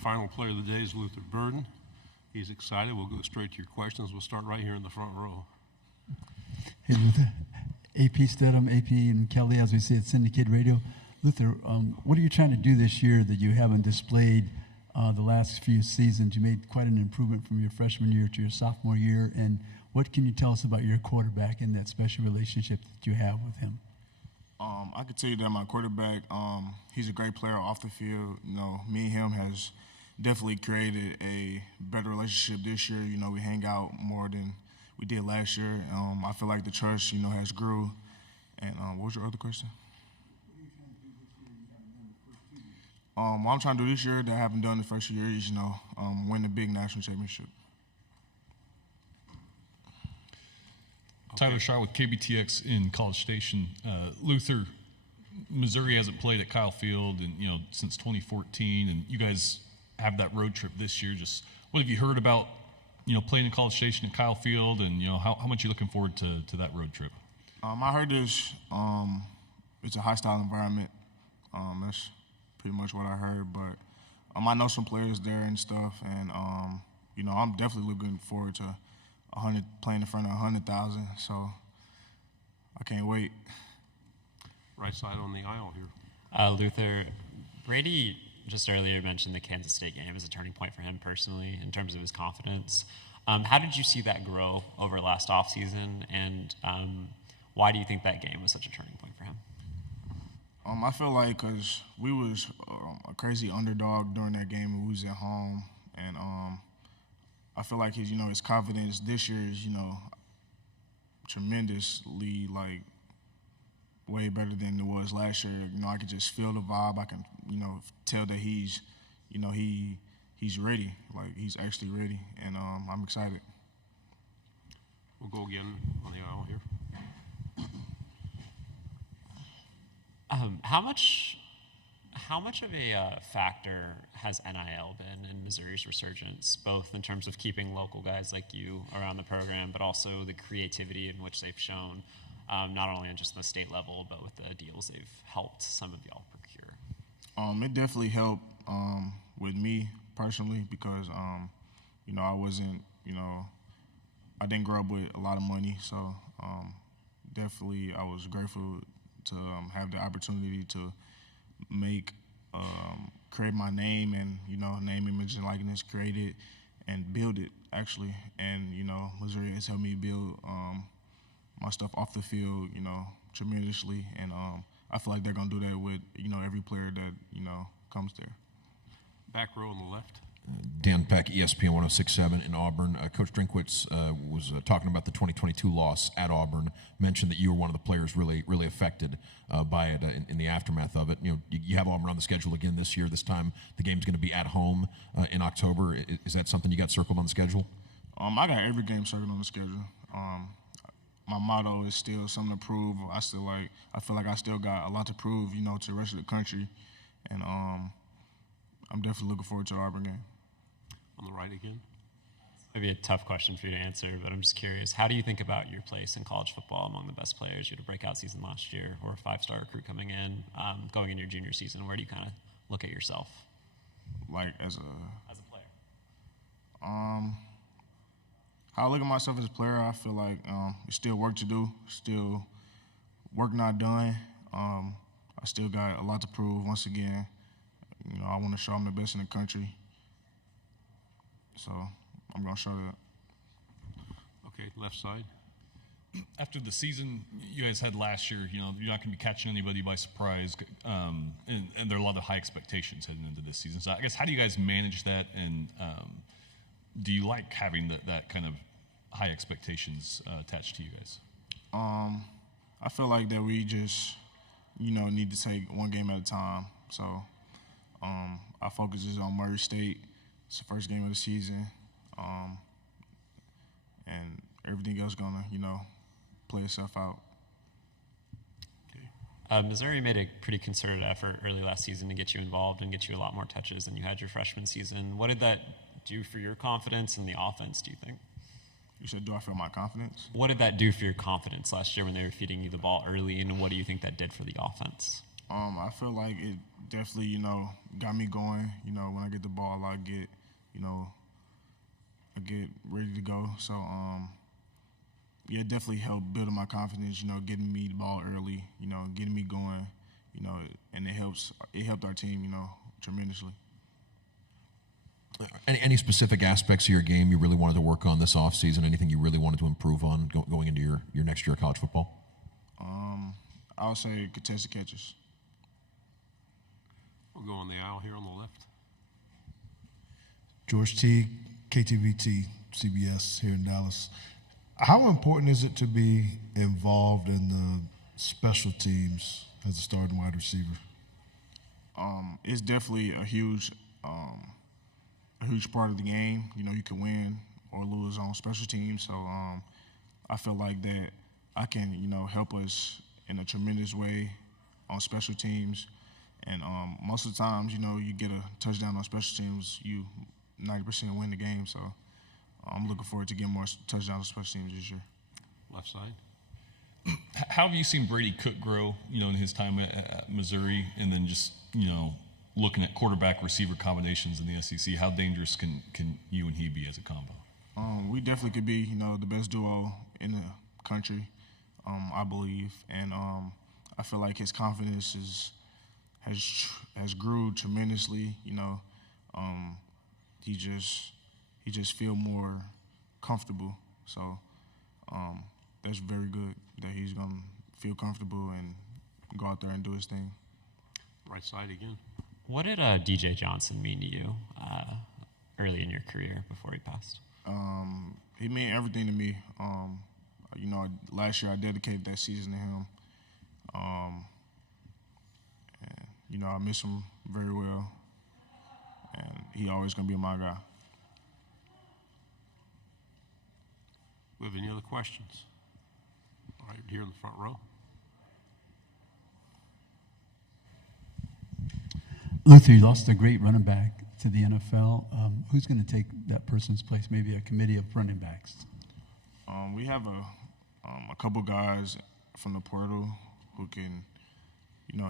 final player of the day is Luther Burden. He's excited. We'll go straight to your questions. We'll start right here in the front row. Hey, Luther. AP Stedham, AP and Kelly, as we say at Syndicate Radio. Luther, what are you trying to do this year that you haven't displayed the last few seasons? You made quite an improvement from your freshman year to your sophomore year. And what can you tell us about your quarterback and that special relationship that you have with him? I can tell you that my quarterback, he's a great player off the field. You know, me and him has definitely created a better relationship this year. You know, we hang out more than we did last year. I feel like the trust, you know, has grew. And what was your other question? What I'm trying to do this year that I haven't done the first year is, you know, win the big national championship. Tyler Shaw with KBTX in College Station. Luther, Missouri hasn't played at Kyle Field since 2014, and you guys have that road trip this year. Just what have you heard about playing in College Station at Kyle Field, and how much are you looking forward to that road trip? I heard this. It's a hostile environment. That's pretty much what I heard, but I know some players there and stuff, and I'm definitely looking forward to playing in front of 100,000. So I can't wait. Right side on the aisle here. Luther, Brady just earlier mentioned the Kansas State game as a turning point for him personally in terms of his confidence. How did you see that grow over last offseason, and why do you think that game was such a turning point for him? I feel like because we was a crazy underdog during that game. We was at home, and I feel like his confidence this year is tremendously way better than it was last year. I could just feel the vibe. I can tell that he's ready. He's actually ready, and I'm excited. We'll go again on the aisle here. How much of a factor has NIL been in Missouri's resurgence, both in terms of keeping local guys like you around the program, but also the creativity in which they've shown, not only on just the state level, but with the deals they've helped some of y'all procure? It definitely helped with me personally because, I wasn't, I didn't grow up with a lot of money, so definitely I was grateful to have the opportunity to create my name and, name, image, and likeness, create it and build it, actually. And, Missouri has helped me build my stuff off the field, tremendously. And I feel like they're going to do that with, every player that, comes there. Back row on the left. Dan Peck, ESPN 106.7 in Auburn. Coach Drinkwitz was talking about the 2022 loss at Auburn, mentioned that you were one of the players really, really affected by it in the aftermath of it. You have Auburn on the schedule again this year. This time the game's going to be at home in October. Is that something you got circled on the schedule? I got every game circled on the schedule. My motto is still something to prove. I feel like I still got a lot to prove, to the rest of the country. And I'm definitely looking forward to the Auburn game. On the right again. Maybe a tough question for you to answer, but I'm just curious. How do you think about your place in college football among the best players? You had a breakout season last year, or a five-star recruit coming in, going in your junior season. Where do you kind of look at yourself? As a player? How I look at myself as a player, I feel like there's still work to do, still work not done. I still got a lot to prove. Once again, I want to show I'm the best in the country. So I'm going to show that. Okay, left side. After the season you guys had last year, you're not going to be catching anybody by surprise, and there are a lot of high expectations heading into this season. So I guess how do you guys manage that, and do you like having that kind of high expectations attached to you guys? I feel like that we just, need to take one game at a time. So our focus is on Murray State. It's the first game of the season, and everything else gonna, play itself out. Okay. Missouri made a pretty concerted effort early last season to get you involved and get you a lot more touches than you had your freshman season. What did that do for your confidence in the offense, do you think? You said, do I feel my confidence? What did that do for your confidence last year when they were feeding you the ball early, and what do you think that did for the offense? I feel like it definitely, got me going. When I get the ball, I get ready to go. So, yeah, it definitely helped building my confidence, getting me the ball early, getting me going, and it helped our team, tremendously. Any specific aspects of your game you really wanted to work on this offseason? Anything you really wanted to improve on going into your next year of college football? I would say contested catches. We'll go on the aisle here on the left. George T, KTVT, CBS here in Dallas. How important is it to be involved in the special teams as a starting wide receiver? It's definitely a huge part of the game. You can win or lose on special teams. So I feel like that I can, help us in a tremendous way on special teams. And most of the times, you get a touchdown on special teams, you 90% win the game. So I'm looking forward to getting more touchdowns on special teams this year. Left side. How have you seen Brady Cook grow, in his time at Missouri, and then just, looking at quarterback receiver combinations in the SEC? How dangerous can you and he be as a combo? We definitely could be, the best duo in the country, I believe, and I feel like his confidence has grew tremendously. He just feel more comfortable. So that's very good that he's gonna feel comfortable and go out there and do his thing. Right side again. What did DJ Johnson mean to you early in your career before he passed? He meant everything to me. Last year I dedicated that season to him. And, I miss him very well. And he always going to be my guy. We have any other questions? Right here in the front row. Luther, you lost a great running back to the NFL. Who's going to take that person's place? Maybe a committee of running backs. We have a couple guys from the portal who can,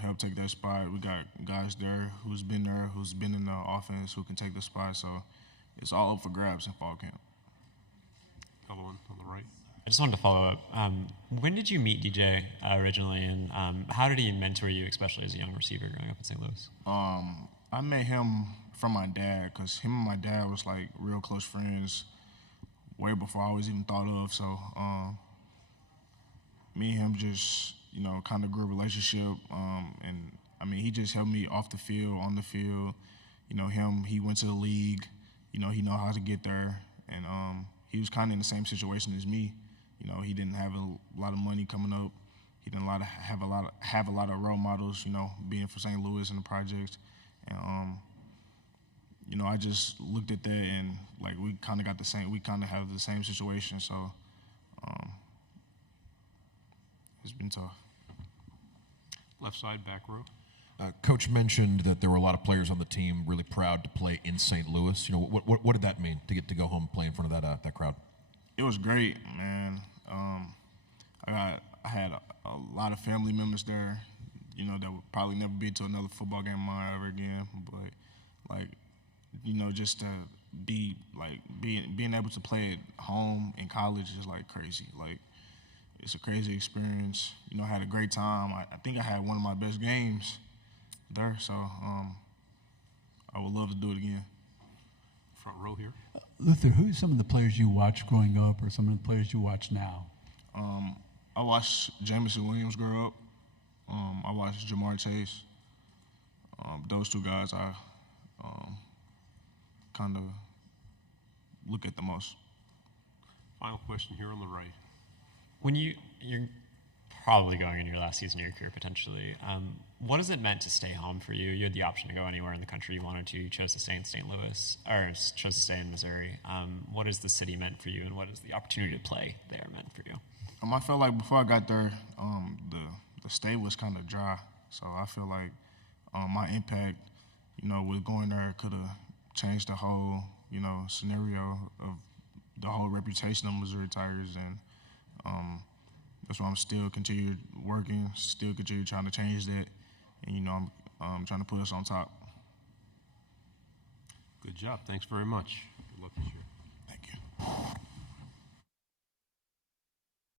help take that spot. We got guys there, who's been in the offense, who can take the spot. So it's all up for grabs in fall camp. Other one on the right. I just wanted to follow up. When did you meet DJ originally, and how did he mentor you, especially as a young receiver growing up in St. Louis? I met him from my dad, because him and my dad was like real close friends way before I was even thought of. So me and him just, kind of grew a relationship. And I mean, he just helped me off the field, on the field. He went to the league. He know how to get there. And he was kind of in the same situation as me. He didn't have a lot of money coming up. He didn't have a lot of role models, being from St. Louis and the projects. And I just looked at that and like we kind of have the same situation. So it's been tough. Left side, back row. Coach mentioned that there were a lot of players on the team really proud to play in St. Louis. What did that mean to get to go home and play in front of that crowd? It was great, man. I had a lot of family members there, that would probably never be to another football game of mine ever again. But just to be being able to play at home in college is like crazy. Like it's a crazy experience. I had a great time. I think I had one of my best games there. So I would love to do it again. Front row here. Luther, who are some of the players you watched growing up, or some of the players you watch now? I watched Jamison Williams grow up. I watched Jamar Chase. Those two guys I kind of look at the most. Final question here on the right. When you're probably going into your last season of your career potentially, what has it meant to stay home for you? You had the option to go anywhere in the country you wanted to. You chose to stay in St. Louis, or chose to stay in Missouri. What has the city meant for you, and what has the opportunity to play there meant for you? I felt like before I got there, the state was kind of dry. So I feel like my impact, with going there could have changed the whole, scenario of the whole reputation of Missouri Tigers. And that's why I'm still continue working, still continue trying to change that. And, trying to put us on top. Good job. Thanks very much. Good luck this year.